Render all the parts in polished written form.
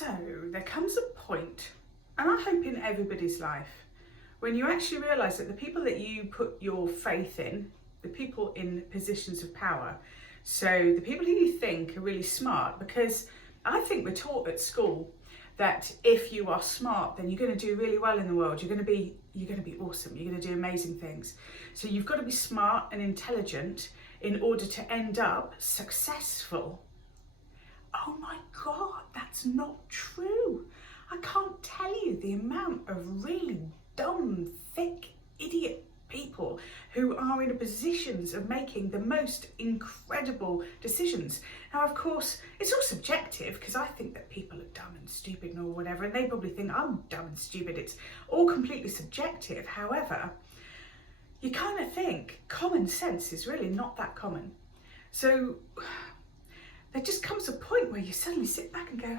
So there comes a point, and I hope in everybody's life, when you actually realise that the people that you put your faith in, the people in positions of power, so the people who you think are really smart, because I think we're taught at school that if you are smart, then you're going to do really well in the world. You're going to be awesome. You're going to do amazing things. So you've got to be smart and intelligent in order to end up successful. Oh my God, that's not true. I can't tell you the amount of really dumb, thick, idiot people who are in positions of making the most incredible decisions. Now, of course, it's all subjective, because I think that people are dumb and stupid or whatever, and they probably think I'm dumb and stupid. It's all completely subjective. However, you kind of think common sense is really not that common. So there just comes a point where you suddenly sit back and go,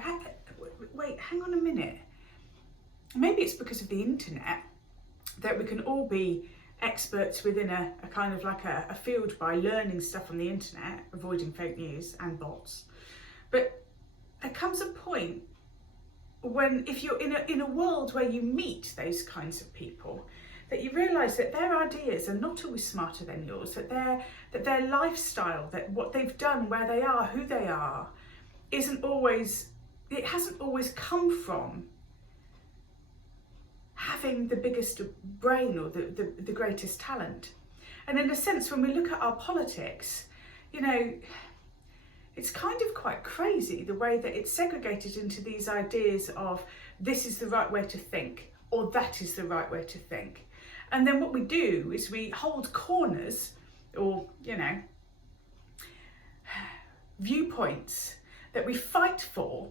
wait, hang on a minute. Maybe it's because of the internet that we can all be experts within a kind of like a field by learning stuff on the internet, avoiding fake news and bots. But there comes a point when, if you're in a world where you meet those kinds of people, that you realise that their ideas are not always smarter than yours, that their lifestyle, that what they've done, where they are, who they are, hasn't always come from having the biggest brain or the greatest talent. And in a sense, when we look at our politics, you know, it's kind of quite crazy the way that it's segregated into these ideas of this is the right way to think, or that is the right way to think. And then what we do is we hold corners, or, you know, viewpoints that we fight for,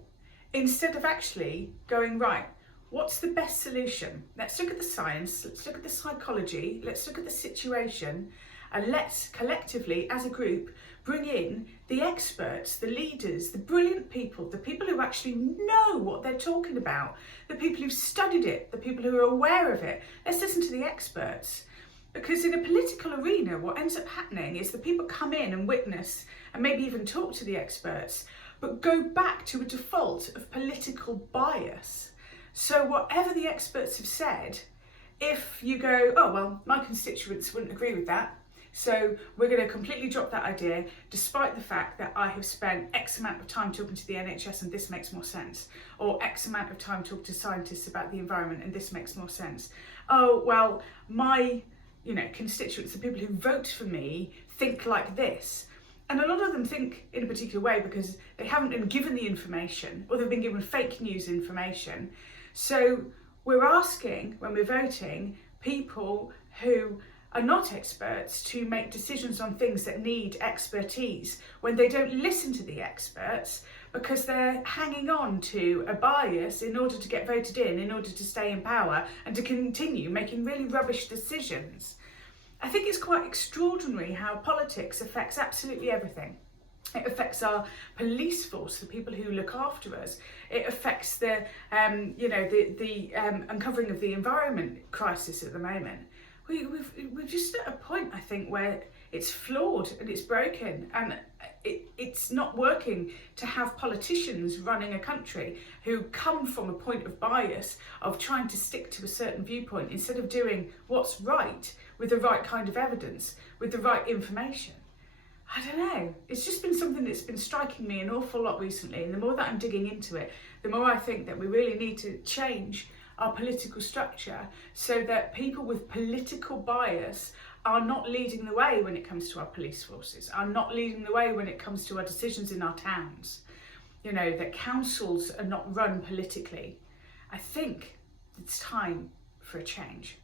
instead of actually going, right, what's the best solution? Let's look at the science, let's look at the psychology, let's look at the situation, and let's collectively, as a group, bring in the experts, the leaders, the brilliant people, the people who actually know what they're talking about, the people who've studied it, the people who are aware of it. Let's listen to the experts. Because in a political arena, what ends up happening is the people come in and witness and maybe even talk to the experts, but go back to a default of political bias. So whatever the experts have said, if you go, oh, well, my constituents wouldn't agree with that, so we're going to completely drop that idea, despite the fact that I have spent X amount of time talking to the NHS and this makes more sense, or X amount of time talking to scientists about the environment and this makes more sense. Oh, well, my, constituents, the people who vote for me, think like this. And a lot of them think in a particular way because they haven't been given the information, or they've been given fake news information. So we're asking, when we're voting, people who are not experts to make decisions on things that need expertise, when they don't listen to the experts because they're hanging on to a bias in order to get voted in order to stay in power and to continue making really rubbish decisions. I think it's quite extraordinary how politics affects absolutely everything. It affects our police force, the people who look after us. It affects the uncovering of the environment crisis at the moment. We're just at a point, I think, where it's flawed and it's broken, and it's not working to have politicians running a country who come from a point of bias of trying to stick to a certain viewpoint instead of doing what's right with the right kind of evidence, with the right information. I don't know, it's just been something that's been striking me an awful lot recently, and the more that I'm digging into it, the more I think that we really need to change our political structure so that people with political bias are not leading the way when it comes to our police forces, are not leading the way when it comes to our decisions in our towns, that councils are not run politically. I think it's time for a change.